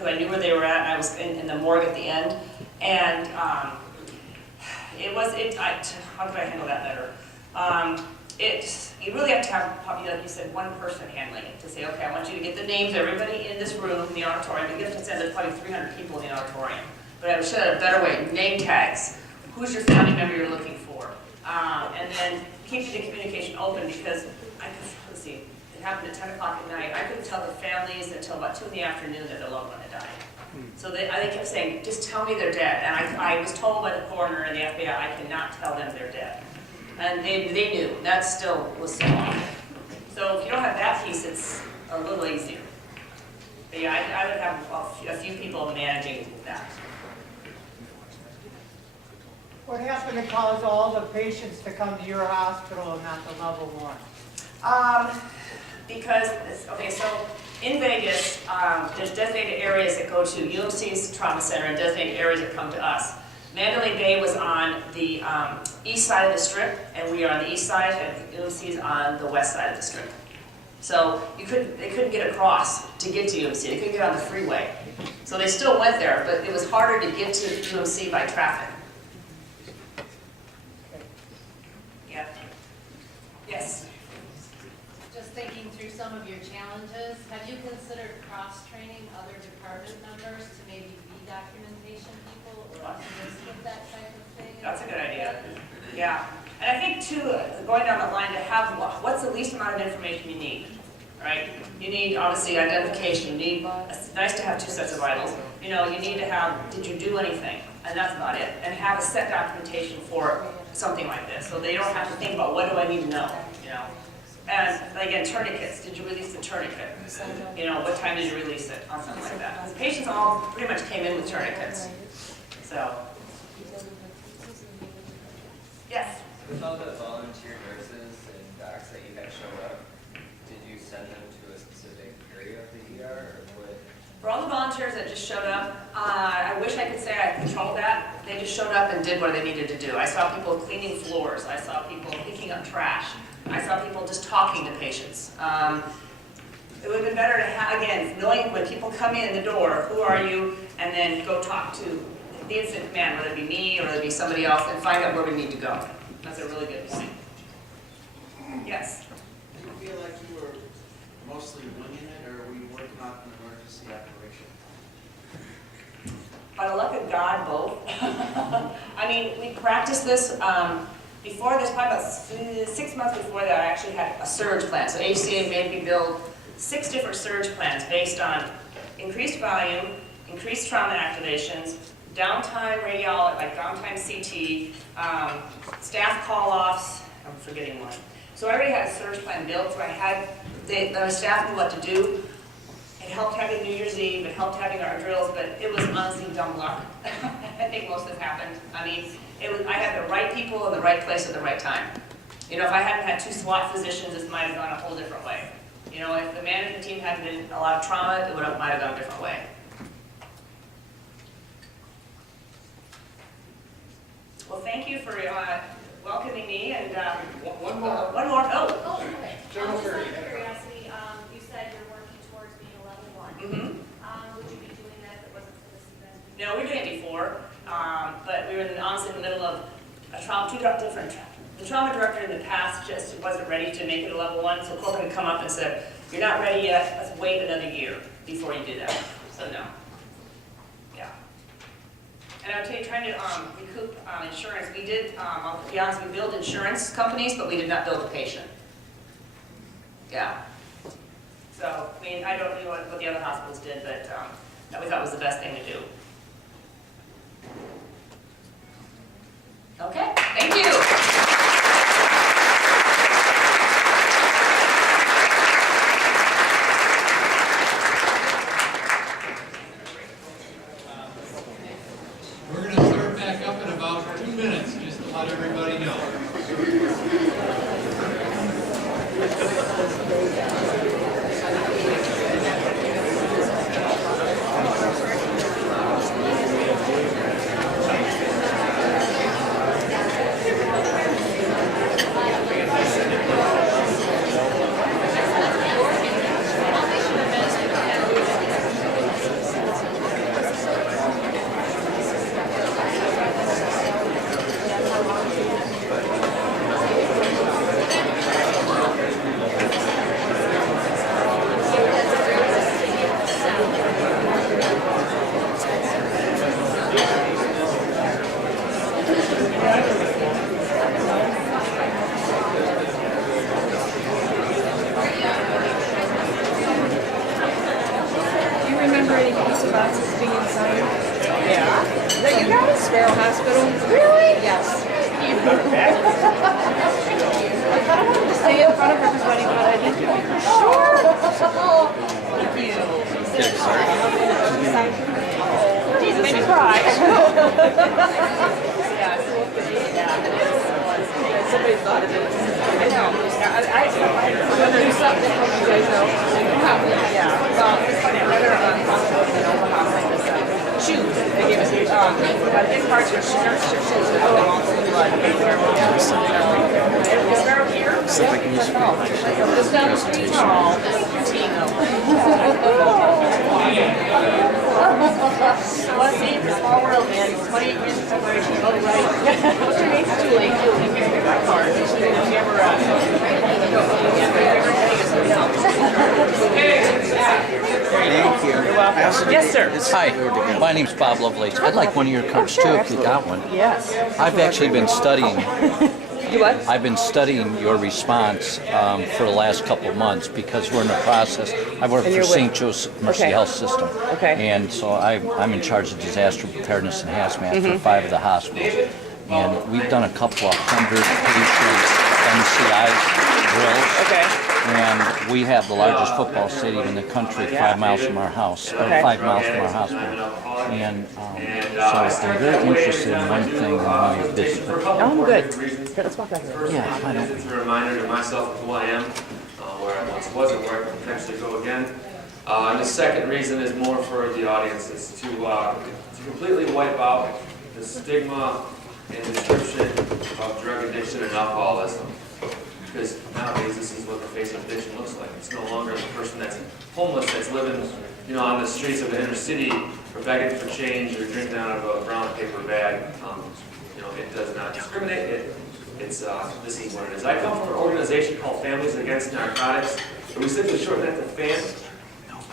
because I knew where they were at, and I was in the morgue at the end. And how could I handle that better? You really have to have, probably, like you said, one person handling it to say, okay, I want you to get the names of everybody in this room, in the auditorium. You have to send, there's probably 300 people in the auditorium. But I should have a better way, name tags. Who's your family member you're looking for? And then keeping the communication open, because let's see, it happened at 10 o'clock at night. I couldn't tell the families until about 2 in the afternoon that their loved one had died. So they kept saying, just tell me they're dead. And I was told by the coroner and the FBI, I cannot tell them they're dead. And they knew. That still was so long. So if you don't have that piece, it's a little easier. But yeah, I would have a few people managing that. What happened to cause all the patients to come to your hospital and not the level 1? Because, okay, so in Vegas, there's designated areas that go to UMC's trauma center and designated areas that come to us. Mandalay Bay was on the east side of the strip, and we are on the east side, and UMC is on the west side of the strip. So they couldn't get across to get to UMC. They couldn't get on the freeway. So they still went there, but it was harder to get to UMC by traffic. Yeah. Yes? Just thinking through some of your challenges, have you considered cross-training other department members to maybe be documentation people or assist with that type of thing? That's a good idea. Yeah. And I think, too, going down the line, to have what's the least amount of information you need, right? You need, obviously, identification. You need, it's nice to have 2 sets of vitals. You know, you need to have, did you do anything? And that's about it. And have a set documentation for something like this, so they don't have to think about, what do I need to know, you know? And again, tourniquets. Did you release the tourniquet? You know, what time did you release it on something like that? The patients all pretty much came in with tourniquets. So, yes? With all the volunteer nurses and docs that you had show up, did you send them to a specific area of the ER, or what? For all the volunteers that just showed up, I wish I could say I controlled that. They just showed up and did what they needed to do. I saw people cleaning floors. I saw people picking up trash. I saw people just talking to patients. It would have been better to have, again, knowing when people come in the door, who are you, and then go talk to the incident command, whether it be me or whether it be somebody else, and find out where we need to go. That's a really good point. Yes? Do you feel like you were mostly winging it, or were you working on an emergency operation? By the luck of God, both. I mean, we practiced this before this, probably about 6 months before that, I actually had a surge plan. So HCA made me build 6 different surge plans based on increased volume, increased trauma activations, downtime radiology, like downtime CT, staff call-offs, I'm forgetting one. So I already had a surge plan built, so I had, the staff knew what to do. It helped having New Year's Eve, it helped having our drills, but it was honestly dumb luck. I think most of it happened. I mean, I had the right people in the right place at the right time. You know, if I hadn't had 2 SWAT physicians, this might have gone a whole different way. You know, if the management team hadn't been a lot of trauma, it might have gone a different way. Well, thank you for welcoming me, and One more. Oh, Okay. General Just out of Curry. curiosity, you said you're working towards being a level 1. Would you be doing that if it wasn't for this event? no, we were doing it before, but we were honestly in the middle of a trauma, 2 different. The trauma director in the past just wasn't ready to make it a level 1, so corporate had come up and said, "You're not ready yet. Let's wait another year before you do that." So no. Yeah. And I'll tell you, trying to recoup insurance, we did. I'll be honest, we billed insurance companies, but we did not bill the patient. Yeah. So I mean, I don't know what the other hospitals did, but that we thought was the best thing to do. Okay. Thank you. We're going to start back up in about 2 minutes, just to let everybody know. any pizza boxes being signed? Yeah. Is that you guys? Sparrow Hospital. Really? Yes. I kind of wanted to stay in front of everybody, but I didn't know for sure. Thank you. Jesus, made me cry. Somebody thought of it. I know. I I'm gonna do something from you guys know. yeah. Well, it's funny. My brother hospital in Omaha sent us shoes. They gave us big parts for nurse shoes with them all full of blood. Is there here? Just down the street. Oh, Tino. Well, see, it's a small world, man. 28 years of separation. Oh, right. What's your name? Julie. Julie, here's my card. If you ever, Thank you. You're welcome. Yes, sir. Hi, my name's Bob Lovelace. I'd like one of your cards too, if you got one. Yes. I've actually been studying. You what? I've been studying your response for the last couple of months because we're in the process. I work And for you're St. with- Joseph's Mercy Okay. Health System. Okay. And so I'm in charge of disaster preparedness and hazmat for 5 of the hospitals. And we've done a couple of 100 patient MCI drills. Okay. And we have the largest football stadium in the country, 5 miles from our house, or Okay. 5 miles from our hospital. And so I'm very interested in one thing and why you visit. Oh, I'm good. Here, let's walk back here. Yeah, I don't. It's a reminder to myself of who I am, where I once was and where I can potentially go again. And the second reason is more for the audience, is to completely wipe out the stigma and description of drug addiction and alcoholism. Because nowadays this is what the face of addiction looks like. It's no longer the person that's homeless, that's living, on the streets of the inner city, or begging for change, or drinking out of a brown paper bag. It does not discriminate. This is what it is. I come from an organization called Families Against Narcotics. We simply shorten that to FAN.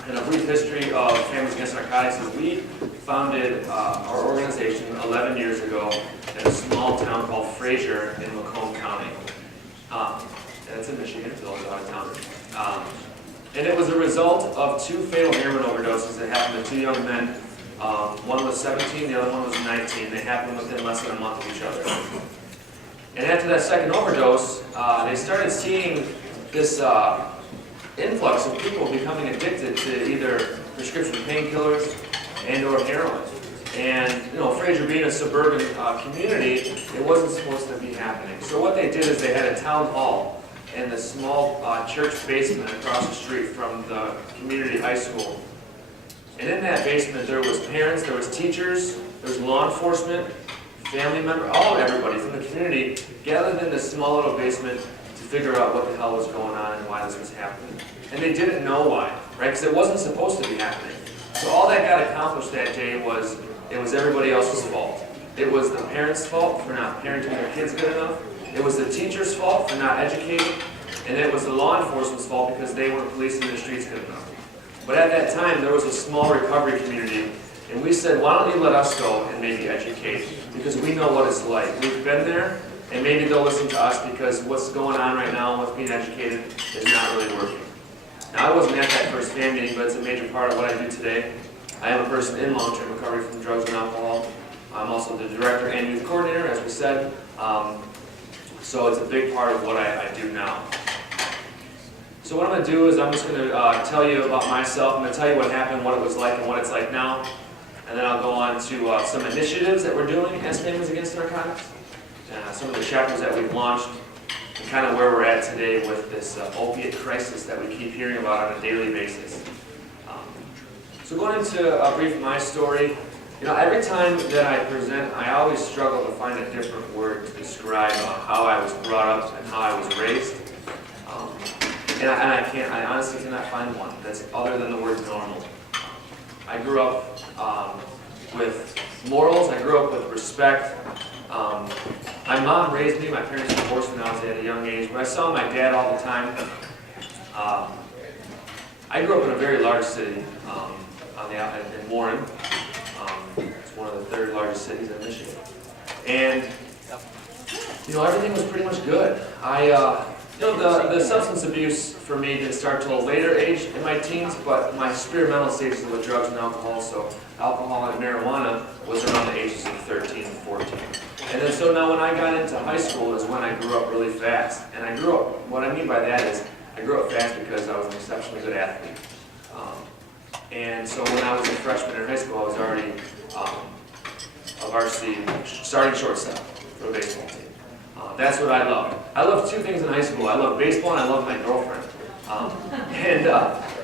And a brief history of Families Against Narcotics is we founded our organization 11 years ago in a small town called Fraser in Macomb County. And it's in Michigan, it's all out of town. And it was a result of 2 fatal heroin overdoses that happened to 2 young men. One was 17, the other one was 19. They happened within less than a month of each other. And after that second overdose, they started seeing this influx of people becoming addicted to either prescription painkillers and or heroin. And, Fraser being a suburban community, it wasn't supposed to be happening. So what they did is they had a town hall in the small church basement across the street from the community high school. And in that basement there was parents, there was teachers, there was law enforcement, family members, everybody from the community gathered in this small little basement to figure out what the hell was going on and why this was happening. And they didn't know why, right? Because it wasn't supposed to be happening. So all that got accomplished that day was, it was everybody else's fault. It was the parents' fault for not parenting their kids good enough. It was the teacher's fault for not educating. And it was the law enforcement's fault because they weren't policing the streets good enough. But at that time, there was a small recovery community. And we said, why don't you let us go and maybe educate? Because we know what it's like. We've been there, and maybe they'll listen to us because what's going on right now with being educated is not really working. Now, I wasn't at that first fan meeting, but it's a major part of what I do today. I am a person in long-term recovery from drugs and alcohol. I'm also the director and youth coordinator, as we said. So it's a big part of what I do now. So what I'm going to do is I'm just going to tell you about myself. I'm going to tell you what happened, what it was like, and what it's like now. And then I'll go on to some initiatives that we're doing as Families Against Narcotics, some of the chapters that we've launched, and kind of where we're at today with this opiate crisis that we keep hearing about on a daily basis. So going into a brief my story, every time that I present, I always struggle to find a different word to describe how I was brought up and how I was raised. And I honestly cannot find one that's other than the word normal. I grew up with morals, I grew up with respect. My mom raised me, my parents divorced when I was at a young age, but I saw my dad all the time. I grew up in a very large city in Warren. It's one of the third largest cities in Michigan. And, everything was pretty much good. You know, the substance abuse for me didn't start till a later age in my teens, but my experimental stages with drugs and alcohol, so alcohol and marijuana, was around the ages of 13 and 14. And then so now when I got into high school is when I grew up really fast. And I grew up, what I mean by that is, I grew up fast because I was an exceptionally good athlete. And so when I was a freshman in high school, I was already a varsity starting shortstop for the baseball team. That's what I loved. I loved two things in high school. I loved baseball and I loved my girlfriend.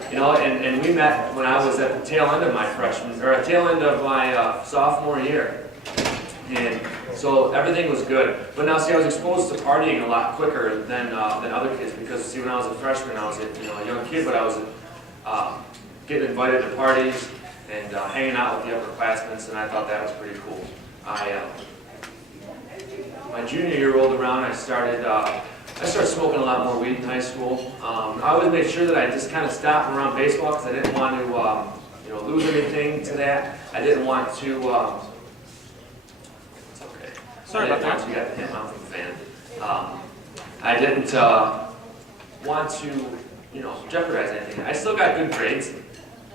You know, and we met when I was at the tail end of my freshman, or tail end of my sophomore year. And so everything was good. But now, see, I was exposed to partying a lot quicker than other kids because, see, when I was a freshman, I was a young kid, but I was getting invited to parties and hanging out with the upperclassmen, and I thought that was pretty cool. My junior year rolled around, I started smoking a lot more weed in high school. I always made sure that I just kind of stopped around baseball because I didn't want to lose anything to that. I didn't want to, it's okay. Sorry about that. You got the hint, I'm from the fan. I didn't want to, jeopardize anything. I still got good grades.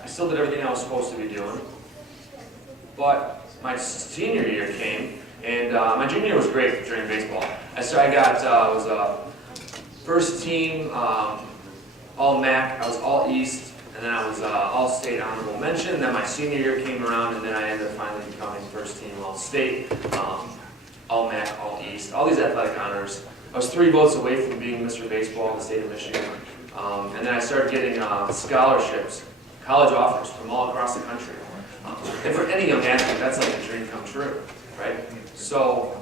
I still did everything I was supposed to be doing. But my senior year came, and my junior year was great during baseball. I was first team, all MAC, I was all East, and then I was all state honorable mention. And then my senior year came around, and then I ended up finally becoming first team all state, all MAC, all East, all these athletic honors. I was 3 votes away from being Mr. Baseball in the state of Michigan. And then I started getting scholarships, college offers from all across the country. And for any young athlete, that's like a dream come true, right? So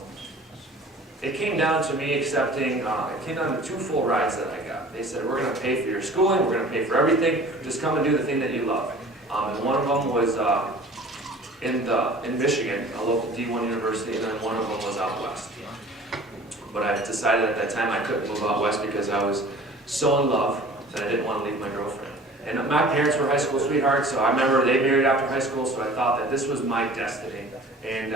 it came down to me accepting, it came down to 2 full rides that I got. They said, we're going to pay for your schooling, we're going to pay for everything, just come and do the thing that you love. And one of them was in Michigan, a local D1 university, and then one of them was out west. But I decided at that time I couldn't move out west because I was so in love that I didn't want to leave my girlfriend. And my parents were high school sweethearts, so I remember they married after high school, so I thought that this was my destiny. And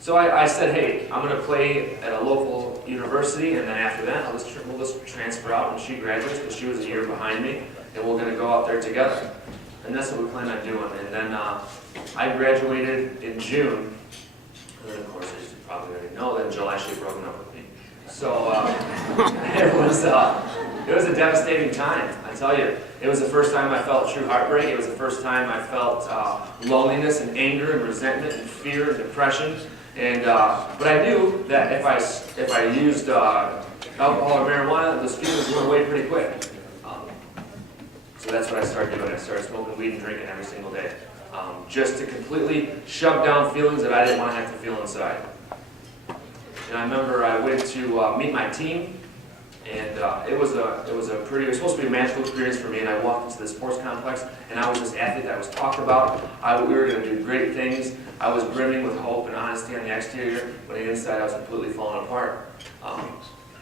so I said, hey, I'm going to play at a local university, and then after that, we'll just transfer out when she graduates, because she was a year behind me, and we're going to go out there together. And that's what we plan on doing. And then I graduated in June, and then of course, as you probably already know, that in July she had broken up with me. So it was a devastating time, I tell you. It was the first time I felt true heartbreak. It was the first time I felt loneliness and anger and resentment and fear and depression. And but I knew that if I used alcohol or marijuana, those feelings went away pretty quick. So that's what I started doing. I started smoking weed and drinking every single day, just to completely shove down feelings that I didn't want to have to feel inside. And I remember I went to meet my team, and it was supposed to be a magical experience for me. And I walked into the sports complex, and I was this athlete that was talked about. We were going to do great things. I was brimming with hope and honesty on the exterior, but on the inside I was completely falling apart.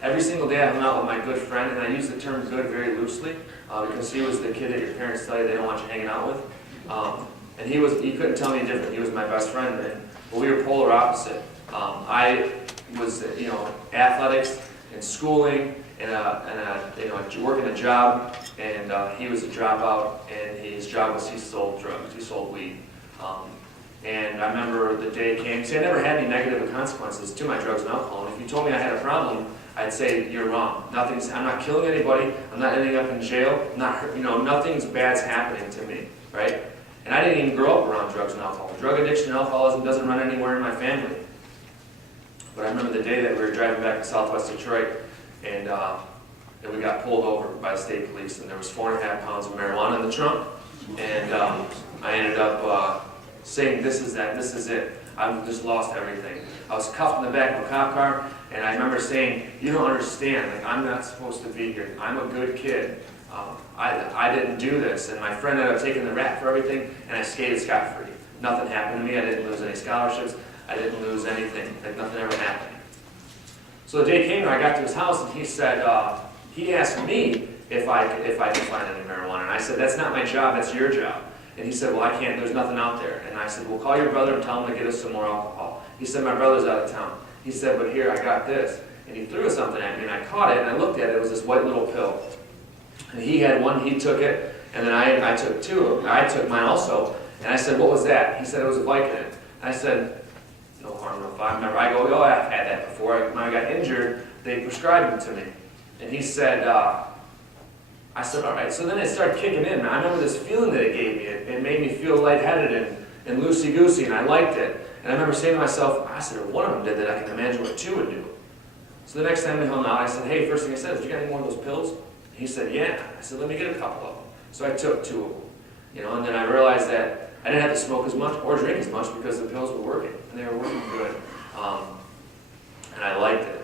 Every single day I hung out with my good friend, and I use the term good very loosely, because he was the kid that your parents tell you they don't want you hanging out with. And he couldn't tell me different. He was my best friend, but we were polar opposite. I was, athletics and schooling and working a job, and he was a dropout, and his job was he sold drugs, he sold weed. And I remember the day came, see, I never had any negative consequences to my drugs and alcohol, and if you told me I had a problem, I'd say, you're wrong. I'm not killing anybody, I'm not ending up in jail, nothing's bad's happening to me, right? And I didn't even grow up around drugs and alcohol. Drug addiction and alcoholism doesn't run anywhere in my family. But I remember the day that we were driving back to Southwest Detroit, and we got pulled over by the state police, and there was 4.5 pounds of marijuana in the trunk, and I ended up saying, this is it. I've just lost everything. I was cuffed in the back of a cop car, and I remember saying, you don't understand, I'm not supposed to be here. I'm a good kid. I didn't do this, and my friend ended up taking the rap for everything, and I skated scot-free. Nothing happened to me. I didn't lose any scholarships. I didn't lose anything. Nothing ever happened. So the day came, I got to his house, and he said, he asked me if I could find any marijuana, and I said, that's not my job, that's your job. And he said, well, I can't, there's nothing out there. And I said, well, call your brother and tell him to get us some more alcohol. He said, my brother's out of town. He said, but here, I got this. and he threw something at me, and I caught it, and I looked at it. It was this white little pill. And he had one, he took it, and then I took two. I took mine also, and I said, what was that? He said it was a Vicodin. And I said, no harm, no foul. I go, oh, I've had that before. When I got injured, they prescribed them to me. And he said, I said, all right. So then it started kicking in. I remember this feeling that it gave me. It made me feel lightheaded and loosey-goosey, and I liked it. And I remember saying to myself, I said, if one of them did that, I can imagine what two would do. So the next time we hung out, I said, hey, first thing I said is, you got any more of those pills? He said, yeah. I said, let me get a couple of them. So I took two of them. And then I realized that I didn't have to smoke as much or drink as much because the pills were working, and they were working good. And I liked it.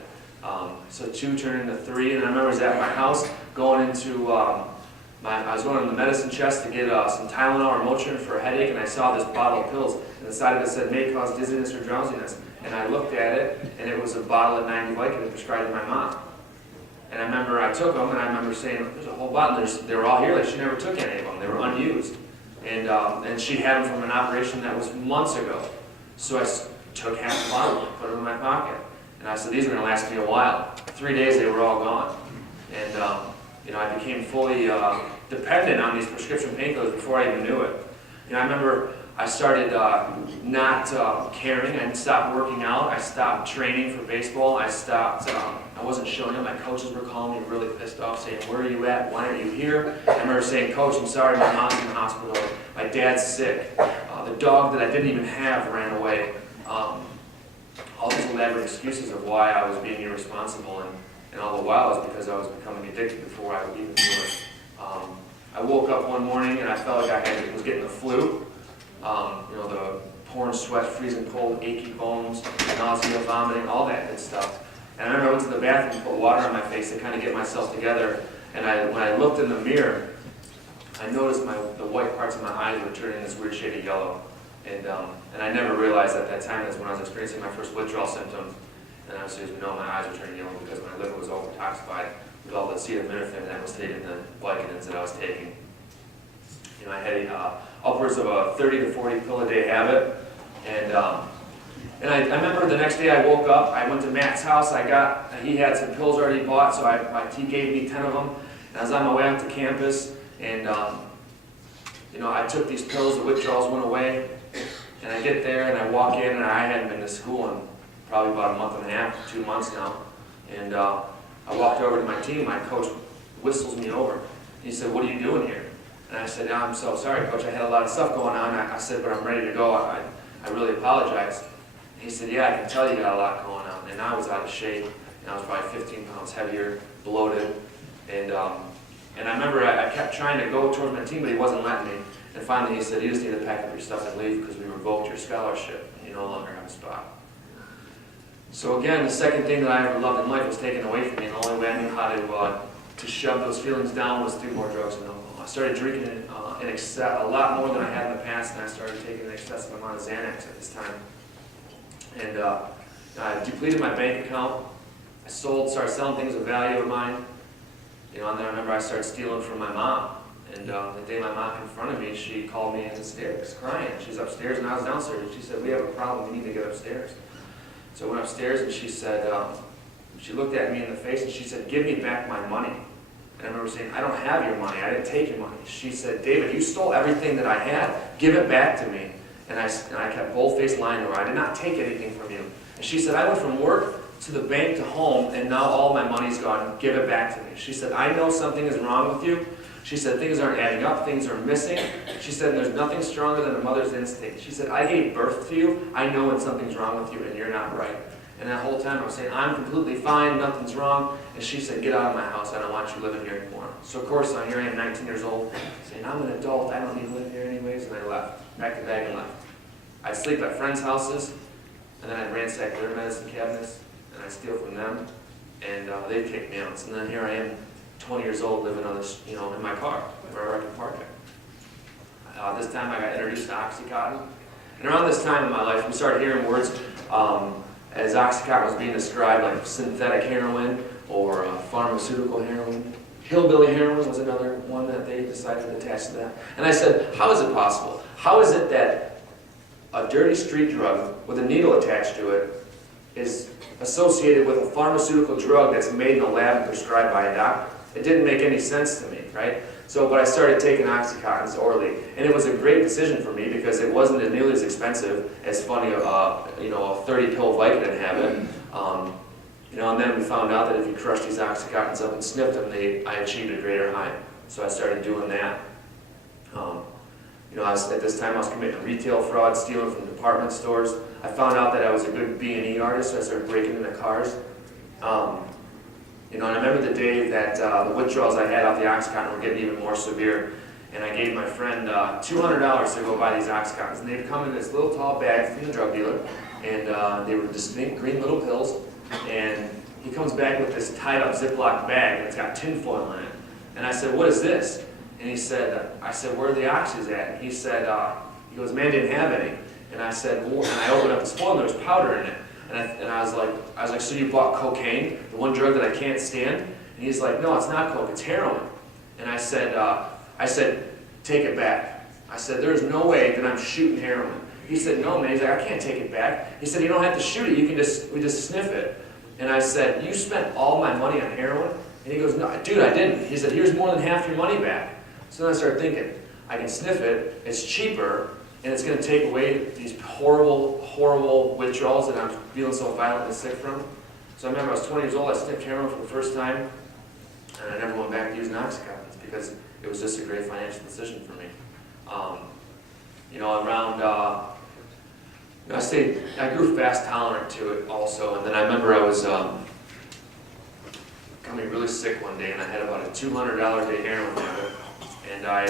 So 2 turned into 3, and I remember I was at my house going into I was going to the medicine chest to get some Tylenol or Motrin for a headache, and I saw this bottle of pills, and the side of it said may cause dizziness or drowsiness. And I looked at it, and it was a bottle of 90 Vicodin prescribed to my mom. And I remember I took them, and I remember saying, there's a whole bottle, they were all here, like she never took any of them, they were unused. And she had them from an operation that was months ago. So I took half the bottle and put them in my pocket. And I said, these are going to last me a while. 3 days, they were all gone. And I became fully dependent on these prescription painkillers before I even knew it. I remember I started not caring. I stopped working out. I stopped training for baseball. I stopped, I wasn't showing up. My coaches were calling me really pissed off, saying, where are you at? Why aren't you here? I remember saying, Coach, I'm sorry, my mom's in the hospital. My dad's sick. The dog that I didn't even have ran away. All these elaborate excuses of why I was being irresponsible, and all the while it was because I was becoming addicted before I even knew it. I woke up one morning and I felt like I was getting the flu. The pouring sweat, freezing cold, achy bones, nausea, vomiting, all that good stuff. And I remember I went to the bathroom and put water on my face to kind of get myself together. And when I looked in the mirror, I noticed the white parts of my eyes were turning this weird shade of yellow. And I never realized at that time that's when I was experiencing my first withdrawal symptoms. And obviously, as we know, my eyes were turning yellow because my liver was over-toxified with all the acetaminophen that was taken, the Vicodins that I was taking. I had upwards of a 30 to 40 pill a day habit. And I remember the next day I woke up, I went to Matt's house, he had some pills already bought, so he gave me 10 of them. And I was on my way out to campus, and I took these pills, the withdrawals went away. And I get there and I walk in, and I hadn't been to school in probably about a month and a half, 2 months now. And I walked over to my team, my coach whistles me over. He said, what are you doing here? And I said, I'm so sorry, Coach, I had a lot of stuff going on. I said, but I'm ready to go. I really apologize. And he said, yeah, I can tell you got a lot going on. And I was out of shape, and I was probably 15 pounds heavier, bloated. And I remember I kept trying to go towards my team, but he wasn't letting me. And finally he said, you just need to pack up your stuff and leave because we revoked your scholarship and you no longer have a spot. So again, the second thing that I ever loved in life was taken away from me, and the only way I knew how to shove those feelings down was through more drugs and alcohol. I started drinking a lot more than I had in the past, and I started taking an excessive amount of Xanax at this time. And I depleted my bank account. I started selling things of value of mine. And then I remember I started stealing from my mom. And the day my mom confronted me, she called me in hysterics, crying. She's upstairs and I was downstairs. And she said, we have a problem, we need to get upstairs. So I went upstairs and she said, she looked at me in the face and she said, give me back my money. And I remember saying, I don't have your money, I didn't take your money. She said, David, you stole everything that I had, give it back to me. And I kept bold-faced lying to her, I did not take anything from you. And she said, I went from work to the bank to home and now all my money's gone, give it back to me. She said, I know something is wrong with you. She said, things aren't adding up, things are missing. She said, there's nothing stronger than a mother's instinct. She said, I gave birth to you, I know when something's wrong with you and you're not right. And that whole time I was saying, I'm completely fine, nothing's wrong. And she said, get out of my house, I don't want you living here anymore. So of course, here I am, 19 years old, saying, I'm an adult, I don't need to live here anyways, and I left, packed the bag and left. I'd sleep at friends' houses, and then I'd ransack their medicine cabinets, and I'd steal from them, and they'd kick me out. So then here I am, 20 years old, living on this, in my car, wherever I could park it. This time I got introduced to Oxycontin. And around this time in my life, we started hearing words as Oxycontin was being described, like synthetic heroin or pharmaceutical heroin. Hillbilly heroin was another one that they decided to attach to that. And I said, how is it possible? How is it that a dirty street drug with a needle attached to it is associated with a pharmaceutical drug that's made in a lab and prescribed by a doctor. It didn't make any sense to me, right? But I started taking Oxycontins orally, and it was a great decision for me because it wasn't nearly as expensive as funny, a 30-pill Vicodin habit. And then we found out that if you crush these Oxycontins up and sniffed them, I achieved a greater high. So I started doing that. At this time I was committing retail fraud, stealing from department stores. I found out that I was a good B&E artist, so I started breaking into cars. And I remember the day that the withdrawals I had off the Oxycontin were getting even more severe, and I gave my friend $200 to go buy these Oxycontins. And they'd come in this little tall bag from the drug dealer, and they were distinct green little pills. And he comes back with this tied-up Ziploc bag, and it's got tinfoil in it. And I said, "What is this?" And he said, I said, "Where are the oxys at?" And he said, he goes, "Man, didn't have any." And I said, "Well," and I opened up the spoil, and there was powder in it. And I was like, "So you bought cocaine, the one drug that I can't stand?" And he's like, "No, it's not coke, it's heroin." And I said, "Take it back." I said, "There's no way that I'm shooting heroin." He said, "No, man." He's like, "I can't take it back." He said, "You don't have to shoot it, we just sniff it." And I said, "You spent all my money on heroin?" And he goes, "No, dude, I didn't." He said, "Here's more than half your money back." So then I started thinking, I can sniff it, it's cheaper, and it's going to take away these horrible, horrible withdrawals that I'm feeling so violently sick from. So I remember I was 20 years old, I sniffed heroin for the first time, and I never went back to using Oxycontins because it was just a great financial decision for me. I grew fast tolerant to it also, and then I remember I was becoming really sick one day, and I had about a $200 a day heroin habit, and I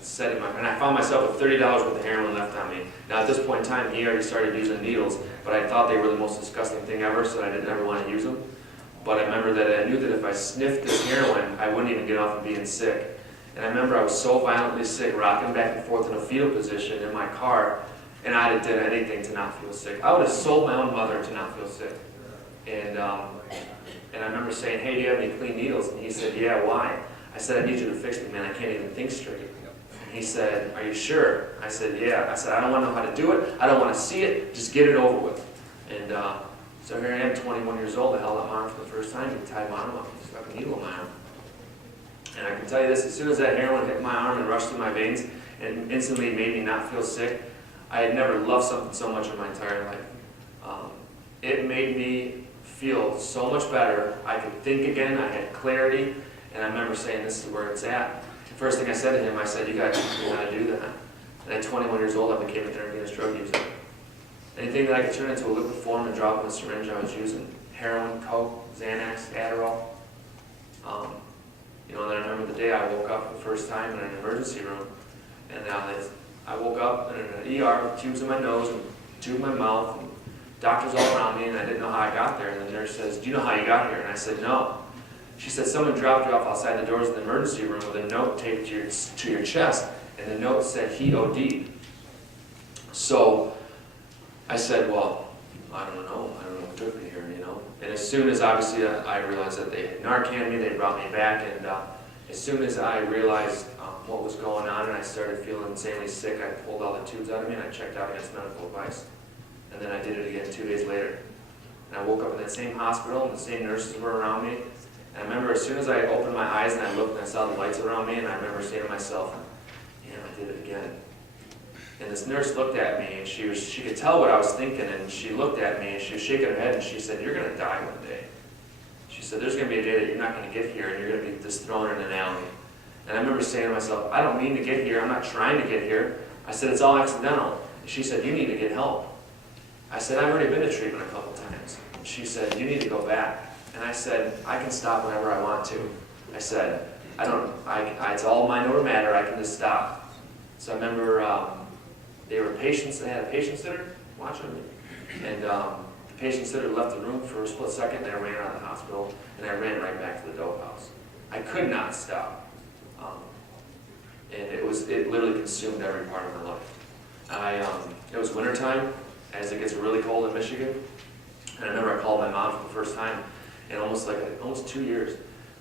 said and I found myself with $30 worth of heroin left on me. Now at this point in time, he already started using needles, but I thought they were the most disgusting thing ever, so I didn't ever want to use them. But I remember that I knew that if I sniffed this heroin, I wouldn't even get off of being sick. And I remember I was so violently sick, rocking back and forth in a fetal position in my car, and I'd have done anything to not feel sick. I would have sold my own mother to not feel sick. And I remember saying, "Hey, do you have any clean needles?" And he said, "Yeah, why?" I said, "I need you to fix me, man. I can't even think straight." And he said, "Are you sure?" I said, "Yeah." I said, "I don't want to know how to do it. I don't want to see it. Just get it over with." And so here I am, 21 years old. I held up my arm for the first time. He tied my arm up. He stuck a needle in my arm. And I can tell you this, as soon as that heroin hit my arm and rushed through my veins and instantly made me not feel sick, I had never loved something so much in my entire life. It made me feel so much better. I could think again. I had clarity. And I remember saying, "This is where it's at." The first thing I said to him, I said, "You got to teach me how to do that." And at 21 years old, I became an intravenous drug user. Anything that I could turn into a liquid form and drop in a syringe, I was using. Heroin, coke, Xanax, Adderall. And then I remember the day I woke up for the first time in an emergency room, and I woke up in an ER with tubes in my nose and tube in my mouth, and doctors all around me, and I didn't know how I got there. And the nurse says, "Do you know how you got here?" And I said, "No." She said, "Someone dropped you off outside the doors of the emergency room with a note taped to your chest, and the note said he OD'd." So I said, "Well, I don't know what took me here, And as soon as obviously I realized that they had Narcan me, they brought me back, and as soon as I realized what was going on and I started feeling insanely sick, I pulled all the tubes out of me and I checked out against medical advice. And then I did it again 2 days later. And I woke up in that same hospital and the same nurses were around me. And I remember as soon as I opened my eyes and I looked and I saw the lights around me, and I remember saying to myself, "Yeah, I did it again." And this nurse looked at me, and she could tell what I was thinking, and she looked at me and she was shaking her head and she said, "You're going to die one day." She said, "There's going to be a day that you're not going to get here and you're going to be just thrown in an alley." And I remember saying to myself, "I don't mean to get here. I'm not trying to get here." I said, "It's all accidental." And she said, "You need to get help." I said, "I've already been to treatment a couple times." And she said, "You need to go back." And I said, "I can stop whenever I want to." I said, "It's all mind over matter. I can just stop." So I remember they had a patient sitter watching me. And the patient sitter left the room for a split second, and I ran out of the hospital, and I ran right back to the dope house. I could not stop. And it literally consumed every part of my life. It was wintertime, as it gets really cold in Michigan. And I remember I called my mom for the first time in almost 2 years.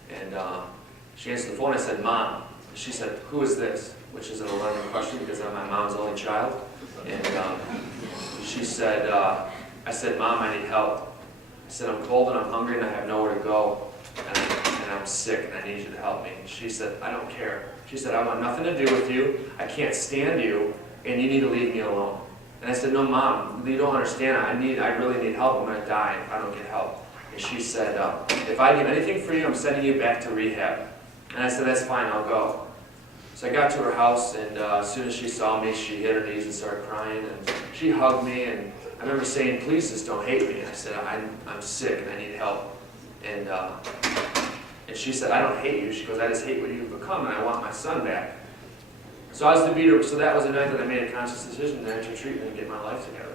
And she answered the phone. I said, "Mom." And she said, "Who is this?" which is an alarming question because I'm my mom's only child. And she said, I said, Mom, I need help. I said, I'm cold and I'm hungry and I have nowhere to go. And I'm sick and I need you to help me. And she said, I don't care. She said, I want nothing to do with you. I can't stand you and you need to leave me alone. And I said, no, Mom, you don't understand. I really need help. I'm going to die if I don't get help. And she said, if I do anything for you, I'm sending you back to rehab. And I said, that's fine, I'll go. So I got to her house, and as soon as she saw me, she hit her knees and started crying. And she hugged me, and I remember saying, please just don't hate me. And I said, I'm sick and I need help. And she said, I don't hate you. She goes, I just hate what you've become, and I want my son back. So I was to beat her. So that was the night that I made a conscious decision to enter treatment and get my life together.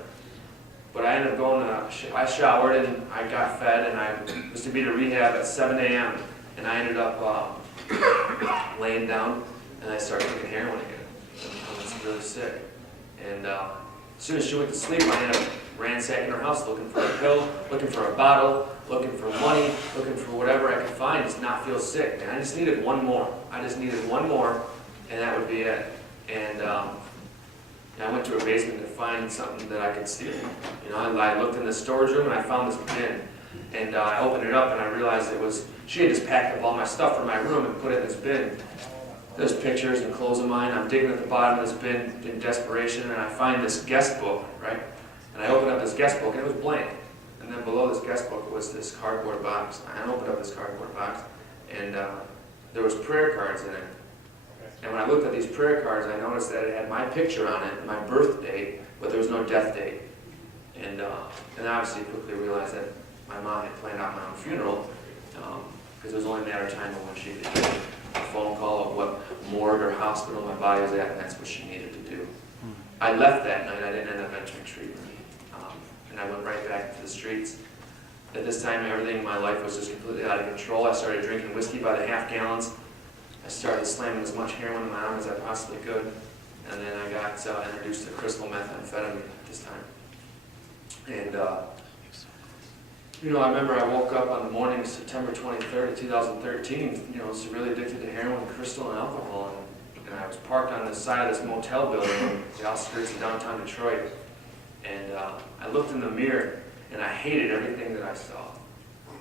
But I ended up going to, I showered and I got fed, and I was to be to rehab at 7 a.m. And I ended up laying down, and I started taking heroin again. I was really sick. And as soon as she went to sleep, I ended up ransacking her house, looking for a pill, looking for a bottle, looking for money, looking for whatever I could find, just not feel sick. And I just needed one more. I just needed one more, and that would be it. And I went to her basement to find something that I could steal. You know, I looked in the storage room and I found this bin. And I opened it up and I realized it was, she had just packed up all my stuff from my room and put it in this bin. There's pictures and clothes of mine. I'm digging at the bottom of this bin in desperation, and I find this guest book, right? And I opened up this guest book and it was blank. And then below this guest book was this cardboard box. I opened up this cardboard box and there was prayer cards in it. And when I looked at these prayer cards, I noticed that it had my picture on it, my birth date, but there was no death date. And obviously quickly realized that my mom had planned out my own funeral, because it was only a matter of time when she could get a phone call of what morgue or hospital my body was at, and that's what she needed to do. I left that night. I didn't end up entering treatment. And I went right back to the streets. At this time, everything in my life was just completely out of control. I started drinking whiskey by the half gallons. I started slamming as much heroin in my arm as I possibly could, and then I got introduced to crystal methamphetamine at this time. And you know, I remember I woke up on the morning of September 23rd of 2013, you know, severely addicted to heroin, crystal, and alcohol, and I was parked on the side of this motel building on the outskirts of downtown Detroit, and I looked in the mirror, and I hated everything that I saw.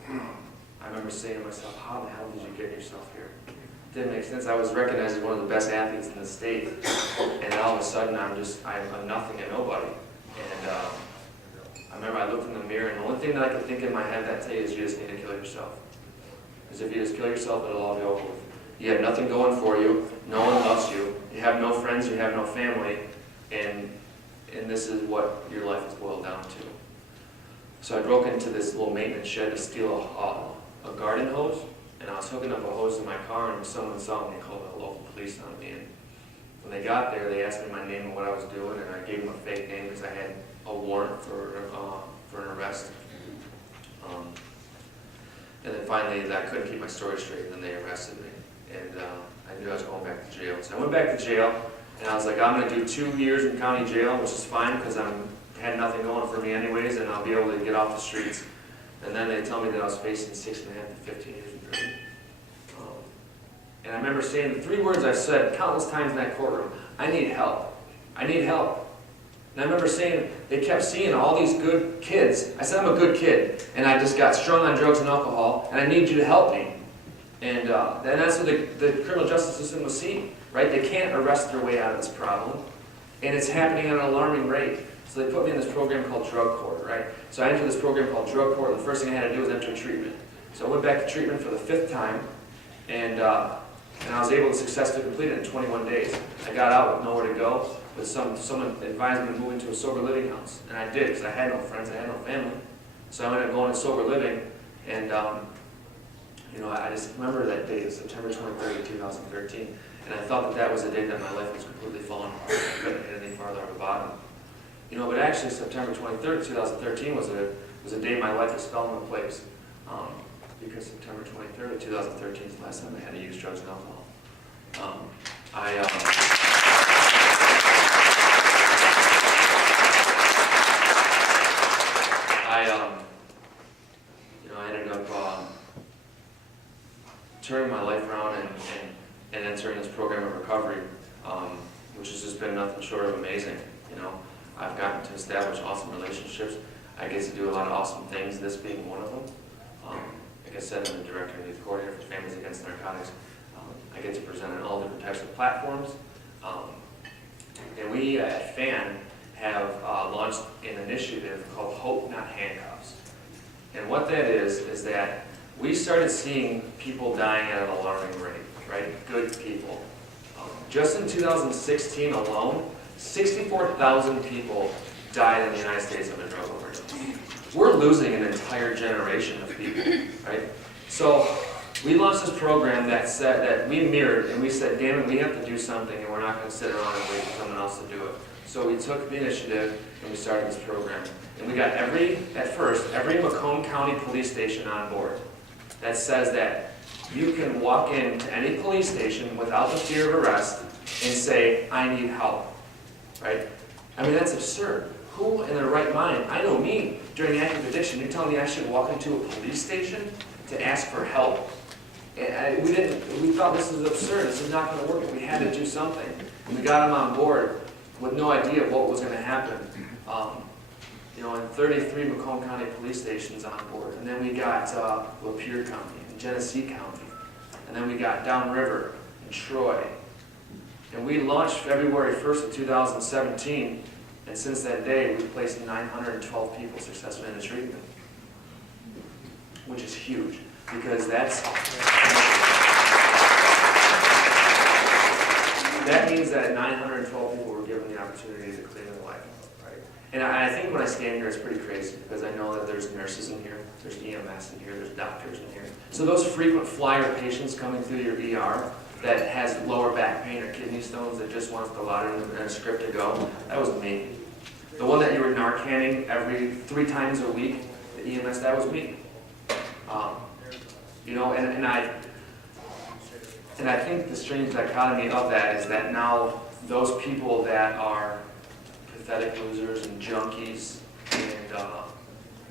I remember saying to myself, how the hell did you get yourself here? Didn't make sense. I was recognized as one of the best athletes in the state, and all of a sudden I'm nothing and nobody. And I remember I looked in the mirror, and the only thing that I could think in my head that day is you just need to kill yourself. Because if you just kill yourself, it'll all be over with. You have nothing going for you, no one loves you, you have no friends, you have no family, and this is what your life is boiled down to. So I broke into this little maintenance shed to steal a garden hose. And I was hooking up a hose in my car, and someone saw me and called the local police on me. And when they got there, they asked me my name and what I was doing, and I gave them a fake name because I had a warrant for an arrest. And then finally, I couldn't keep my story straight, and then they arrested me. And I knew I was going back to jail. So I went back to jail, and I was like, I'm going to do 2 years in county jail, which is fine because I had nothing going for me anyways, and I'll be able to get off the streets. And then they told me that I was facing 6.5 to 15 years in prison. And I remember saying the 3 words I said countless times in that courtroom: I need help. I need help. And I remember saying, they kept seeing all these good kids. I said, I'm a good kid, and I just got strung on drugs and alcohol, and I need you to help me. And that's what the criminal justice system was seeing, right? They can't arrest their way out of this problem, and it's happening at an alarming rate. So they put me in this program called drug court, right? So I entered this program called drug court, and the first thing I had to do was enter treatment. So I went back to treatment for the 5th time, and I was able to successfully complete it in 21 days. I got out with nowhere to go, but someone advised me to move into a sober living house, and I did because I had no friends, I had no family. So I ended up going to sober living, and you know, I just remember that date, September 23rd, 2013, and I thought that was the day that my life was completely falling apart. I couldn't get any farther on the bottom. You know, but actually September 23rd, 2013 was a day my life was fell into place. Because September 23rd of 2013 is the last time I had to use drugs and alcohol. I ended up turning my life around and entering this program of recovery. just been nothing short of amazing. You know, I've gotten to establish awesome relationships. I get to do a lot of awesome things, this being one of them. Like I said, I'm the director and youth coordinator for Families Against Narcotics. I get to present on all different types of platforms. And we at FAN have launched an initiative called Hope Not Handcuffs. And what that is that we started seeing people dying at an alarming rate, right? Good people. Just in 2016 alone, 64,000 people died in the United States of a drug overdose. We're losing an entire generation of people, right? So we launched this program that said that we mirrored and we said, damn it, we have to do something and we're not going to sit around and wait for someone else to do it. So we took the initiative and we started this program. And we got at first, every Macomb County police station on board that says that you can walk into any police station without the fear of arrest and say, I need help, right? I mean, that's absurd. Who in their right mind, I know me, during active addiction, you're telling me I should walk into a police station to ask for help? And we thought this was absurd, this is not going to work, we had to do something. And we got them on board with no idea what was going to happen. You know, in 33 Macomb County police stations on board. And then we got Lapeer County and Genesee County. And then we got Downriver and Troy. And we launched February 1st of 2017. And since that day, we've placed 912 people successfully in the treatment. Which is huge, because that means that 912 people were given the opportunity to clean their life, right? And I think when I stand here, it's pretty crazy, because I know that there's nurses in here, there's EMS in here, there's doctors in here. So those frequent flyer patients coming through your ER that has lower back pain or kidney stones that just wants the lottery and a script to go, that was me. The one that you were Narcanning every 3 times a week, the EMS, that was me. You know, and I think the strange dichotomy of that is that now those people that are pathetic losers and junkies and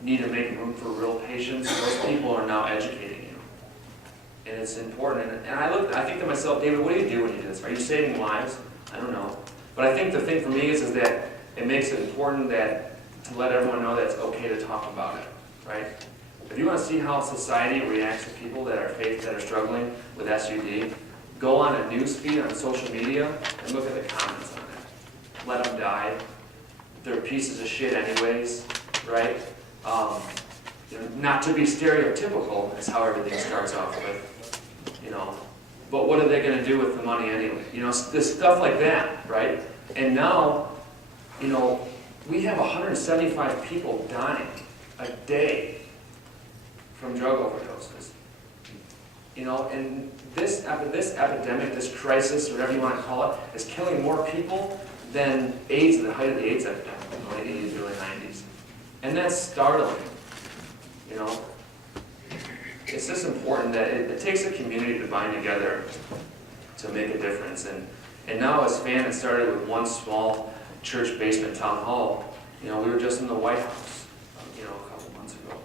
need to make room for real patients, those people are now educating you. And it's important. And I think to myself, David, what do you do when you do this? Are you saving lives? I don't know. But I think the thing for me is that it makes it important that to let everyone know that it's okay to talk about it, right? If you want to see how society reacts to people that are struggling with SUD, go on a news feed on social media and look at the comments on it. Let them die. They're pieces of shit anyways, right? You know, not to be stereotypical is how everything starts off with, you know. But what are they going to do with the money anyway? You know, this stuff like that, right? And now, you know, we have 175 people dying a day from drug overdoses. You know, and this epidemic, this crisis, whatever you want to call it, is killing more people than AIDS, the height of the AIDS epidemic in the 80s, early 90s. And that's startling, you know. It's just important that it takes a community to bind together to make a difference. And now as FAN, it started with one small church basement town hall. You know, we were just in the White House, you know, a couple months ago.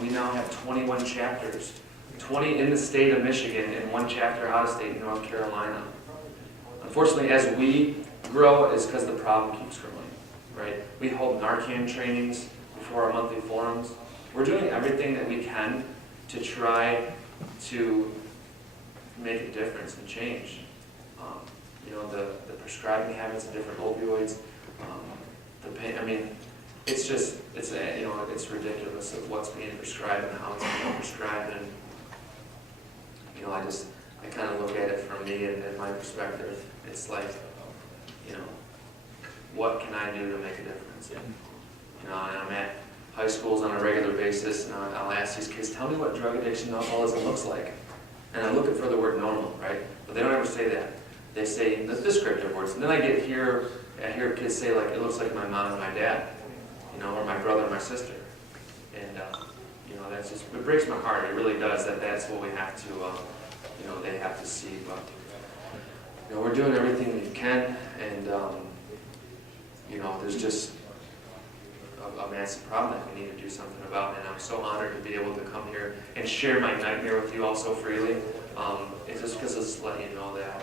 We now have 21 chapters, 20 in the state of Michigan and 1 chapter out of state in North Carolina. Unfortunately, as we grow, it's because the problem keeps growing, right? We hold Narcan trainings before our monthly forums. We're doing everything that we can to try to make a difference and change. You know, the prescribing habits of different opioids, the pain. I mean, it's just, you know, it's ridiculous of what's being prescribed and how it's being prescribed. And you know, I kind of look at it from me and my perspective. It's like, you know, what can I do to make a difference? You know, and I'm at high schools on a regular basis, and I'll ask these kids, tell me what drug addiction and alcoholism looks like. And I'm looking for the word normal, right? But they don't ever say that. They say the descriptive words. And then I hear kids say, like, it looks like my mom and my dad, you know, or my brother and my sister. And, you know, that's just, it breaks my heart. It really does, that's what we have to, you know, they have to see. But, you know, we're doing everything we can, and, you know, there's just a massive problem that we need to do something about. And I'm so honored to be able to come here and share my nightmare with you all so freely. It's just because it's letting you know that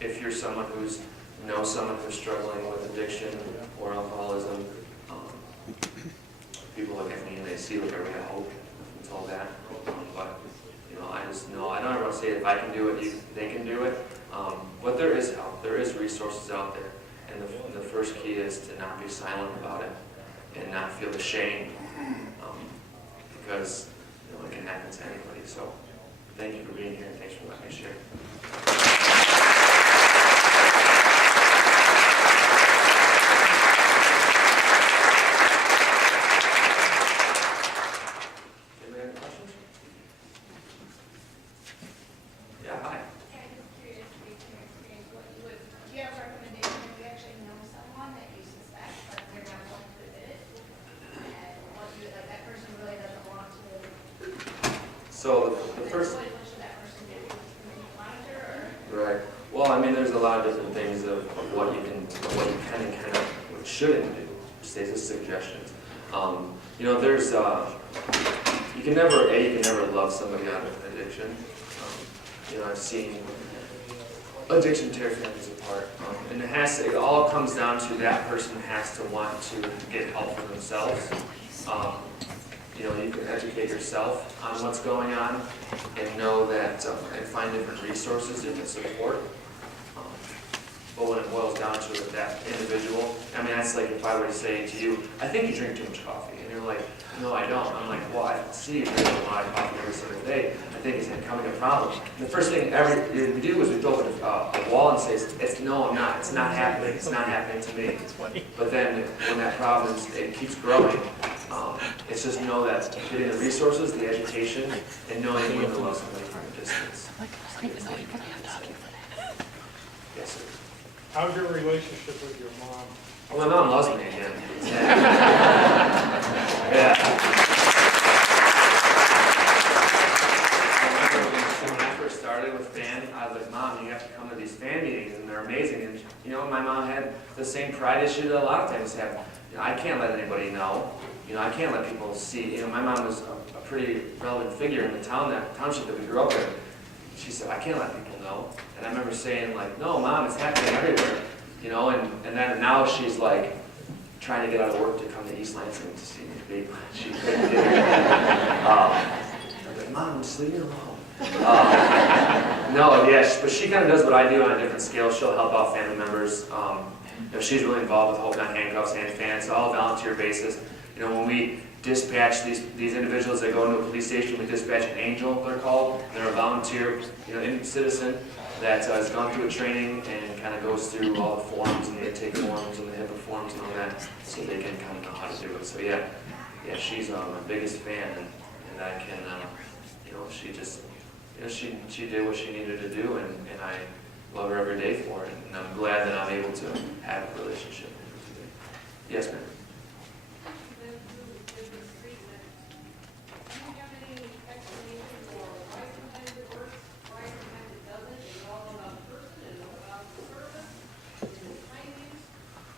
if you're someone who's know someone who's struggling with addiction or alcoholism, people look at me and they see like a ray of hope and all that. But you know, I just know I don't ever want to say if I can do it, they can do it. But there is help. There is resources out there, and the first key is to not be silent about it and not feel ashamed, because you know it can happen to anybody. So thank you for being here and thanks for letting me share. So the first, right. Well, I mean, there's a lot of different things of what you can and cannot, what shouldn't do. Just as suggestions. You know, there's you can never love somebody out of an addiction. You know, I've seen addiction tear families apart, and it all comes down to that person has to want to get help for themselves. You know, you can educate yourself on what's going on and know that, and find different resources, different support. But when it boils down to it, that individual, I mean, that's like if I were to say to you, I think you drink too much coffee. And you're like, no, I don't. I'm like, well, I see you drink a lot of coffee every single day. I think it's becoming a problem. And the first thing we do is we throw up a wall and say, no, I'm not. It's not happening. It's not happening to me. But then when that problem, it keeps growing, it's just know that getting the resources, the education, and knowing when to love somebody from a distance. Yes, sir. How's your relationship with your mom? Well, my mom loves me again. Yeah. When I first started with fan, I was like, Mom, you have to come to these fan meetings, and they're amazing. And you know, my mom had the same pride issue that a lot of times have. You know, I can't let anybody know. You know, I can't let people see. You know, my mom was a pretty relevant figure in the township that we grew up in. She said, I can't let people know. And I remember saying, like, no, Mom, it's happening everywhere. You know, and then now she's like trying to get out of work to come to East Lansing to see me. She couldn't get here. I'm like, Mom, just leave me alone. No, yeah, but she kind of does what I do on a different scale. She'll help out family members. You know, she's really involved with Hope Not Handcuffs and fans, so all volunteer basis. You know, when we dispatch these individuals that go into a police station, we dispatch an angel, they're called. They're a volunteer, you know, citizen that has gone through a training and kind of goes through all the forms and the intake forms and the HIPAA forms and all that, so they can kind of know how to do it. So yeah, she's my biggest fan, and I can, you know, she just, you know, she did what she needed to do, and I love her every day for it, and I'm glad that I'm able to have a relationship with her today. Yes, ma'am.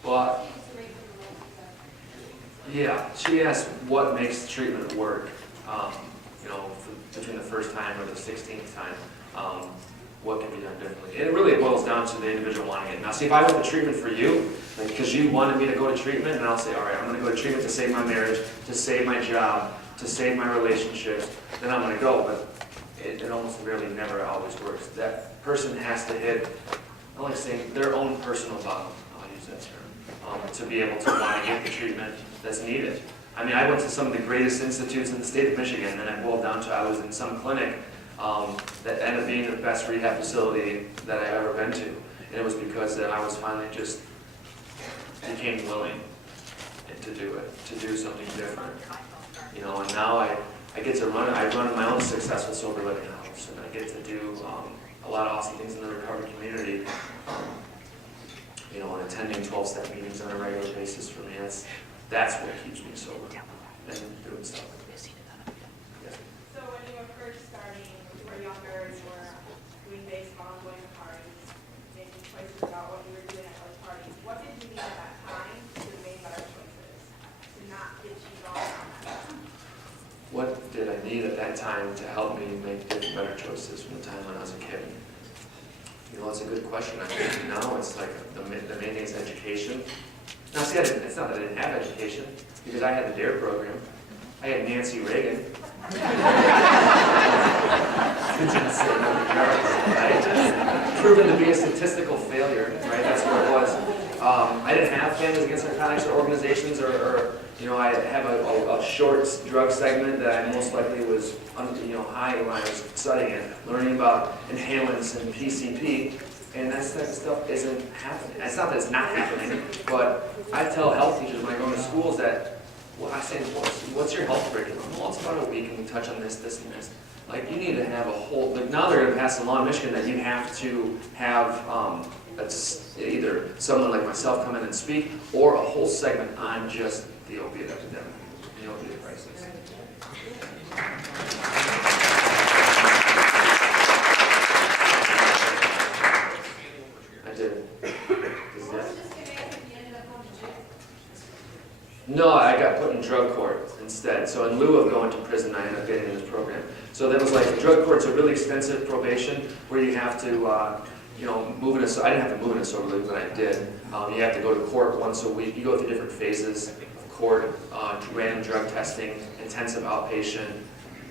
Well, yeah, she asked what makes the treatment work, you know, between the first time or the 16th time, what can be done differently. And it really boils down to the individual wanting it. Now, see, if I went to treatment for you, like, because you wanted me to go to treatment, and I'll say, all right, I'm going to go to treatment to save my marriage, to save my job, to save my relationships, then I'm going to go, but it almost really never always works. That person has to hit, I like saying, their own personal bottom, I'll use that term. To be able to want to get the treatment that's needed. I mean, I went to some of the greatest institutes in the state of Michigan, and I boiled down to I was in some clinic that ended up being the best rehab facility that I've ever been to. And it was because I was finally just became willing to do it, to do something different. You know, and now I get to run my own successful sober living house, and I get to do a lot of awesome things in the recovery community. You know, and attending 12-step meetings on a regular basis for me, that's what keeps me sober, and doing stuff. Yes. So when you were first starting, you were younger, you were doing baseball, going to parties, making choices about what you were doing at those parties. What did you need at that time to make better choices, to not get you going on that? What did I need at that time to help me make better choices from the time when I was a kid? You know, it's a good question. I think now it's like the main thing is education. Now, see, it's not that I didn't have education, because I had the DARE program. I had Nancy Reagan. Right? Proven to be a statistical failure, right? That's what it was. I didn't have Families Against Narcotics or organizations, or you know, I have a short drug segment that I most likely was, high when I was studying it, learning about inhalants and PCP, and that stuff isn't happening. It's not that it's not happening, but I tell health teachers when I go into schools that, well, I say, what's your health curriculum? Well, it's about a week, and we touch on this, this, and this. Like, you need to have a whole, like, now they're going to pass a law in Michigan that you have to have either someone like myself come in and speak, or a whole segment on just the opiate epidemic, the opiate crisis. I did. No, I got put in drug court instead. So in lieu of going to prison, I ended up getting in this program. So that was like, drug court's a really extensive probation where you have to, move in a, I didn't have to move in a sober league, but I did. You have to go to court once a week. You go through different phases of court, random drug testing, intensive outpatient,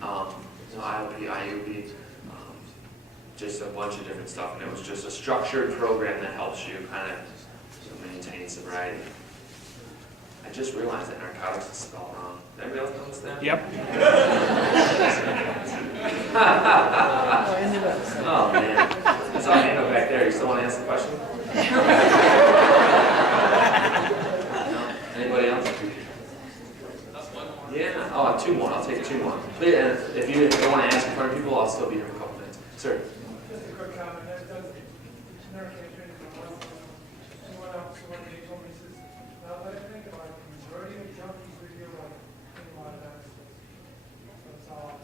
IOP, IUP, just a bunch of different stuff. And it was just a structured program that helps you kind of maintain sobriety. I just realized that narcotics is spelled wrong. Did anybody else notice that? Yep. Oh, man. I saw a hand up back there. You still want to ask the question? No? Anybody else? Yeah. Oh, two more. I'll take two more. Please, and if you don't want to ask in front of people, I'll still be here for a couple minutes. Sir? Just a quick comment. That does Narcan training for one. Someone else, someone they told me, says, now that I think about it, the majority of junkies with you are in a lot of accidents. So it's all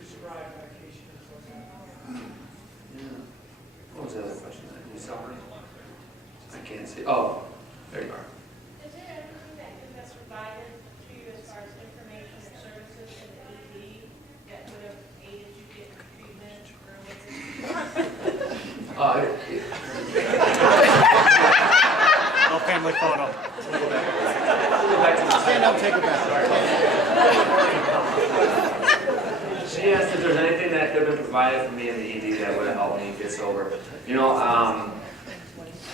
prescribed medication and so on. Yeah. What was the other question? Can you summary? I can't see. Oh, there you are. Is there anything that's provided to you as far as information and services in the ED that would have aided you getting treatment or No family photo. Stand up, take it back. She asked if there's anything that could have been provided for me in the ED that would have helped me get sober.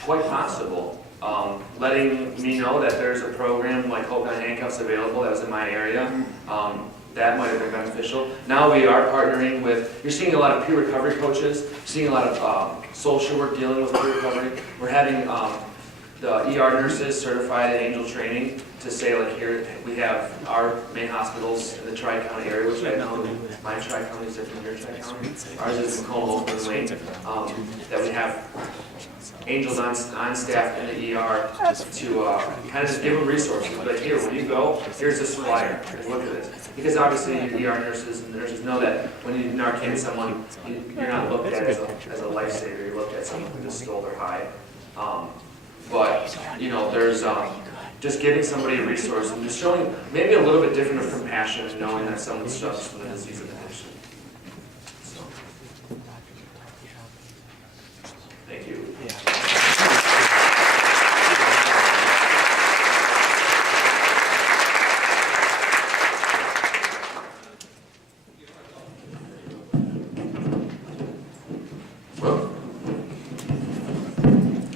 Quite possible. Letting me know that there's a program like Hope and Handcuffs available that was in my area. That might have been beneficial. Now we are partnering with, you're seeing a lot of peer recovery coaches, seeing a lot of social work dealing with peer recovery. We're having the ER nurses certified in Angel training to say, like, here we have our main hospitals in the Tri-County area, which I know my Tri-County is different than your Tri-County. Ours is Macomb, Oakland, Wayne. That we have angels on staff in the ER to kind of just give them resources. Like, here, when you go, here's this flyer. Look at this. Because obviously, your ER nurses and nurses know that when you Narcan someone, you're not looked at as a lifesaver. You're looked at someone who just stole their hide. But there's just giving somebody a resource and just showing maybe a little bit different of compassion and knowing that someone suffers from the disease of addiction. So, thank you.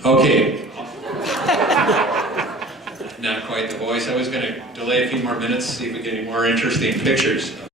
Okay. Not quite the voice. I was going to delay a few more minutes, see if we get any more interesting pictures.